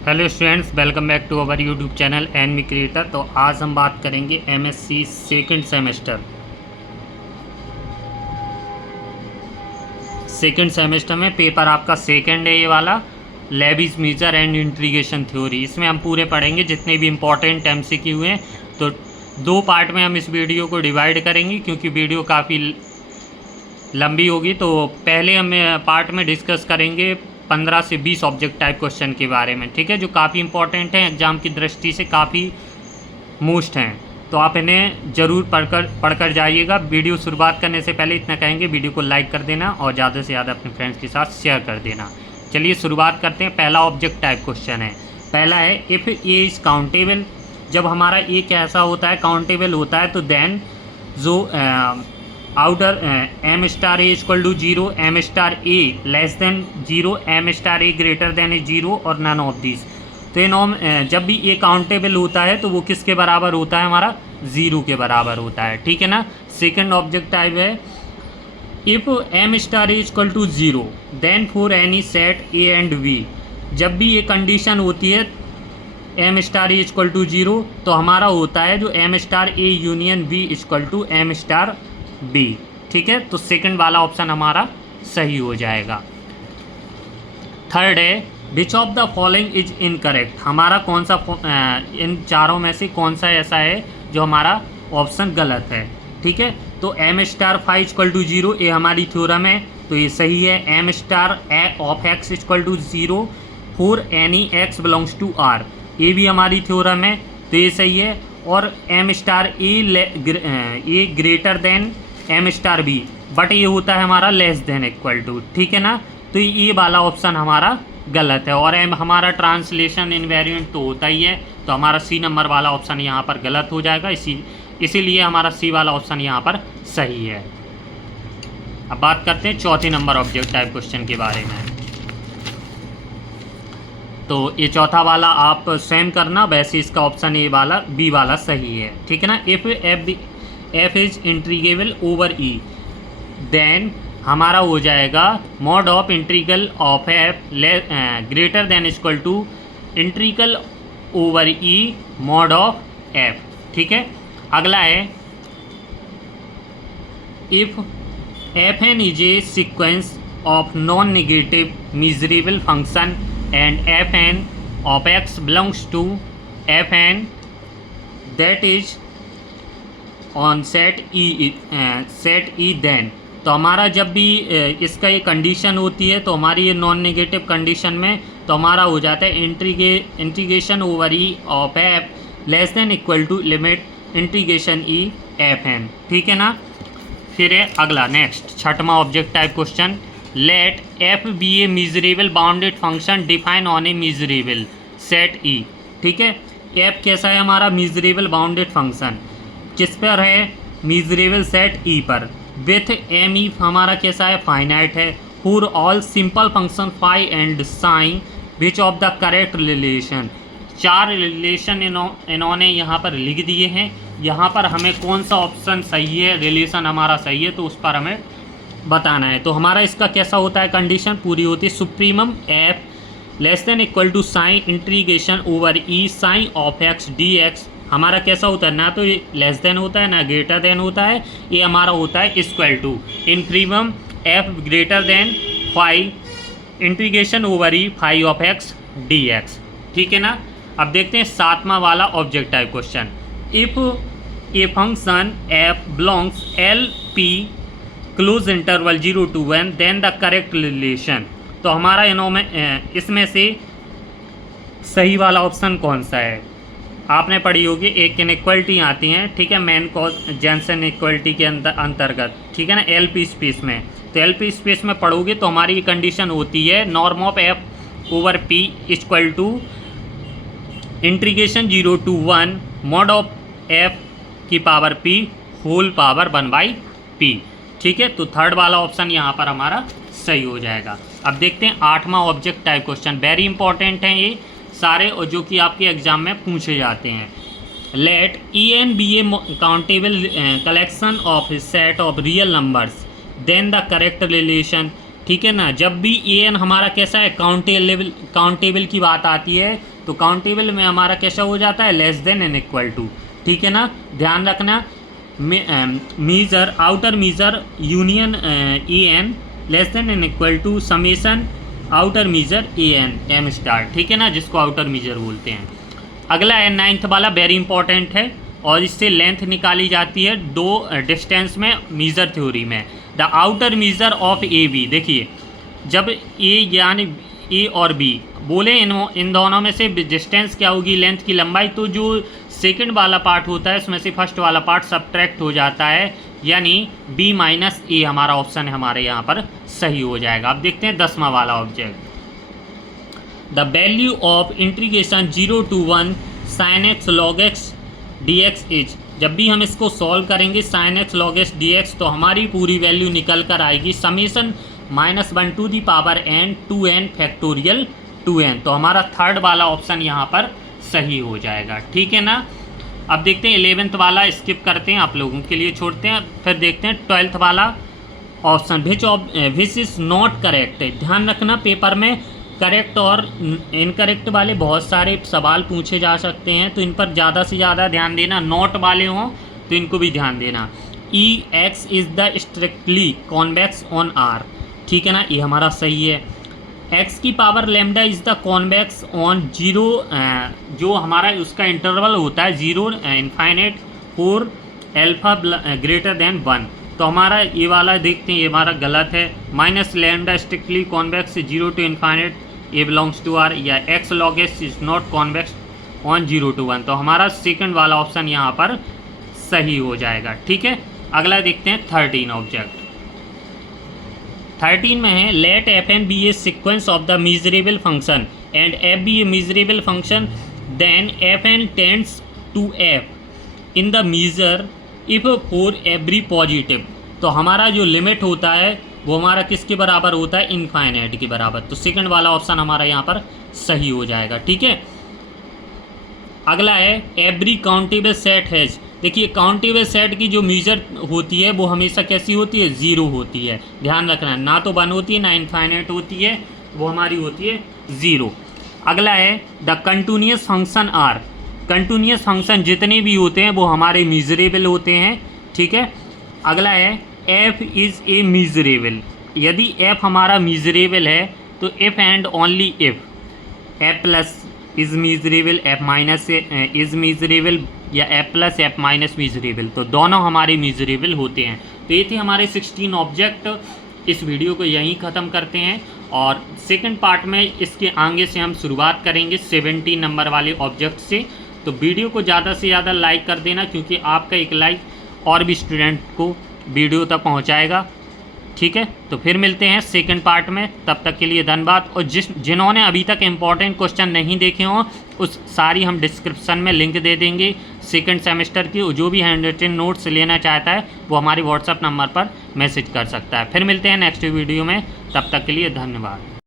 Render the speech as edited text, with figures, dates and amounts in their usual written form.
Hello students, welcome back to our YouTube channel NV creator. तो आज हम बात करेंगे एमएससी सेकंड सेमेस्टर में पेपर आपका सेकंड है ये वाला, Lebesgue measure and integration theory. इसमें हम पूरे पढ़ेंगे जितने भी इम्पोर्टेंट एमसीक्यू हैं। तो दो पार्ट में हम इस वीडियो को डिवाइड करेंगे क्योंकि वीडियो काफ़ी लंबी होगी। तो पहले हम पार्ट में डिस्कस करेंगे 15 से 20 ऑब्जेक्ट टाइप क्वेश्चन के बारे में, ठीक है, जो काफ़ी इंपॉर्टेंट हैं, एग्ज़ाम की दृष्टि से काफ़ी मोस्ट हैं। तो आप इन्हें ज़रूर पढ़कर जाइएगा। वीडियो शुरुआत करने से पहले इतना कहेंगे, वीडियो को लाइक कर देना और ज़्यादा से ज़्यादा अपने फ्रेंड्स के साथ शेयर कर देना। चलिए शुरुआत करते हैं। पहला ऑब्जेक्ट टाइप क्वेश्चन है। पहला है इफ़ ए इज़ काउंटेबल। जब हमारा ए कैसा होता है, काउंटेबल होता है, तो देन जो outer M star A equal to 0, M star A less than 0, M star A greater than 0 और नन ऑफ दिस। तो ये जब भी ए काउंटेबल होता है तो वो किसके बराबर होता है, हमारा 0 के बराबर होता है, ठीक है ना। सेकंड ऑब्जेक्ट टाइप है if M star A equal to 0 then for any set A and B. जब भी ये कंडीशन होती है M star A equal to 0, तो हमारा होता है जो M star A union B equal to M star B, ठीक है। तो सेकंड वाला ऑप्शन हमारा सही हो जाएगा। थर्ड है विच of the following is incorrect. हमारा कौन सा इन चारों में से कौन सा ऐसा है जो हमारा ऑप्शन गलत है, ठीक है। तो M star five equal to 0 ये हमारी थ्योरम है, तो ये सही है। M star of X equal to 0 for any X belongs to R, ये भी हमारी थ्योरम है, तो ये सही है। और M star A greater than M star B, but ये होता है हमारा लेस देन इक्वल टू, ठीक है ना। तो ये वाला ऑप्शन हमारा गलत है। और एम हमारा ट्रांसलेशन इनवेरिएंट तो होता ही है, तो हमारा सी नंबर वाला ऑप्शन यहाँ पर गलत हो जाएगा। इसीलिए हमारा सी वाला ऑप्शन यहाँ पर सही है। अब बात करते हैं चौथे नंबर ऑब्जेक्ट टाइप क्वेश्चन के बारे में। तो ये चौथा वाला आप स्वयं करना, वैसे इसका ऑप्शन ए वाला बी वाला सही है, ठीक है ना। If F is integrable over E, then हमारा हो जाएगा mod of integral of F greater than equal to integral over E mod of F, ठीक है। अगला है if F N is a sequence of non negative measurable function and fn of x belongs to fn that is on set e then। तो हमारा जब भी इसका ये कंडीशन होती है तो हमारी ये नॉन नेगेटिव कंडीशन में तो हमारा हो जाता है integration over E of F less than equal to limit integration E F N, ठीक है ना। फिर है अगला नेक्स्ट छठवां object type question. Let F be a measurable bounded function define on a measurable set E, ठीक है। F कैसा है हमारा मेजरेबल बाउंडेड फंक्शन, किस पर है, मेजरेबल सेट ई पर। विथ एम ई हमारा कैसा है, फाइनाइट है। For all simple function phi and psi which of the correct relation. चार रिलेशन इन्होंने यहाँ पर लिख दिए हैं। यहाँ पर हमें कौन सा ऑप्शन सही है, रिलेशन हमारा सही है, तो उस पर हमें बताना है। तो हमारा इसका कैसा होता है, कंडीशन पूरी होती है। Supremum F less than equal to psi integration over E psi of X D X. हमारा कैसा होता है, ना तो ये लेस देन होता है ना ग्रेटर देन होता है, ये हमारा होता है equal to infimum F greater than five integration over E five of X D X, ठीक है ना। अब देखते हैं सातवां वाला object type question. If a function F belongs L P close interval 0 to 1 then the correct relation. तो हमारा इसमें से सही वाला ऑप्शन कौन सा है, आपने पढ़ी होगी, एक इनइक्वलिटी आती हैं, ठीक है, मैन कॉज जेंसन इक्वलिटी के अंतर्गत, ठीक है ना, एल पी स्पेस में। तो एल पी स्पेस में पढ़ोगे तो हमारी ये कंडीशन होती है norm of F over P equal to integration 0 to 1 mod of F की power P whole power 1/p, ठीक है। तो थर्ड वाला ऑप्शन यहाँ पर हमारा सही हो जाएगा। अब देखते हैं आठवां object type question. Very important हैं ये सारे और जो कि आपके एग्जाम में पूछे जाते हैं। Let E N be a countable collection of set of real numbers then the correct relation, ठीक है ना। जब भी ए एन हमारा कैसा है, काउंटेबल की बात आती है तो काउंटेबल में हमारा कैसा हो जाता है, less than and equal to, ठीक है ना। ध्यान रखना, measure outer measure union A N less than and equal to summation outer measure A N M star, ठीक है ना, जिसको आउटर मीजर बोलते हैं। अगला है 9th वाला, वेरी इंपॉर्टेंट है और इससे लेंथ निकाली जाती है दो डिस्टेंस में मीज़र थ्योरी में। The outer measure of A B, देखिए जब ए यानी ए और बी बोले इन दोनों में से डिस्टेंस क्या होगी, लेंथ की लंबाई, तो जो सेकंड वाला पार्ट होता है उसमें से फर्स्ट वाला पार्ट सब्ट्रैक्ट हो जाता है, यानी बी माइनस ए हमारा ऑप्शन है हमारे यहाँ पर सही हो जाएगा। अब देखते हैं 10वां वाला object, the value of integration 0 to 1 sin x log x dx is, जब भी हम इसको सॉल्व करेंगे sin x log x dx तो हमारी पूरी वैल्यू निकल कर आएगी summation -1 to the power n 2n factorial 2n, तो हमारा थर्ड वाला ऑप्शन यहाँ पर सही हो जाएगा, ठीक है ना। अब देखते हैं 11th वाला, स्किप करते हैं, आप लोगों के लिए छोड़ते हैं। फिर देखते हैं 12th वाला option, which is not correct. ध्यान रखना पेपर में करेक्ट और इनकरेक्ट वाले बहुत सारे सवाल पूछे जा सकते हैं, तो इन पर ज़्यादा से ज़्यादा ध्यान देना। नॉट वाले हों तो इनको भी ध्यान देना। E X is the strictly convex on R, ठीक है ना, ये हमारा सही है। एक्स की power lambda is the convex on 0, जो हमारा उसका इंटरवल होता है 0 infinite for alpha greater than 1, तो हमारा ये वाला देखते हैं, ये हमारा गलत है। Minus lambda strictly convex 0 to infinite, a belongs to R, या X log X is not convex on 0 to 1, तो हमारा सेकंड वाला ऑप्शन यहाँ पर सही हो जाएगा, ठीक है। अगला देखते हैं 13 ऑब्जेक्ट। 13 में है let f n be a sequence of the measurable function and f be a measurable function, then f n tends to f in the measure if for every positive, तो हमारा जो लिमिट होता है वो हमारा किसके बराबर होता है, इनफाइनाइट के बराबर, तो सेकंड वाला ऑप्शन हमारा यहाँ पर सही हो जाएगा, ठीक है। अगला है एवरी काउंटेबल सेट हैज, देखिए काउंटेबल सेट की जो मीजर होती है वो हमेशा कैसी होती है, 0 होती है। ध्यान रखना, ना तो 1 होती है ना इनफाइनाइट होती है, वो हमारी होती है 0। अगला है the continuous function are, continuous function जितने भी होते हैं वो हमारे मीजरेबल होते हैं, ठीक है। अगला है एफ इज़ ए मीजरेबल, यदि एफ हमारा मीजरेबल है तो F and only F, F plus is measurable, F minus is measurable, या F plus F minus measurable, तो दोनों हमारे मीजरेबल होते हैं। तो ये थे हमारे 16 ऑब्जेक्ट। इस वीडियो को यहीं ख़त्म करते हैं और सेकंड पार्ट में इसके आगे से हम शुरुआत करेंगे 17 नंबर वाले ऑब्जेक्ट से। तो वीडियो को ज़्यादा से ज़्यादा लाइक कर देना, क्योंकि आपका एक लाइक और भी स्टूडेंट को वीडियो तक पहुंचाएगा, ठीक है। तो फिर मिलते हैं सेकंड पार्ट में, तब तक के लिए धन्यवाद। और जिन्होंने अभी तक इम्पॉर्टेंट क्वेश्चन नहीं देखे हों उस सारी हम डिस्क्रिप्शन में लिंक दे देंगे सेकंड सेमेस्टर की। जो भी हैंड रिटन नोट्स लेना चाहता है वो हमारे व्हाट्सएप नंबर पर मैसेज कर सकता है। फिर मिलते हैं नेक्स्ट वीडियो में, तब तक के लिए धन्यवाद।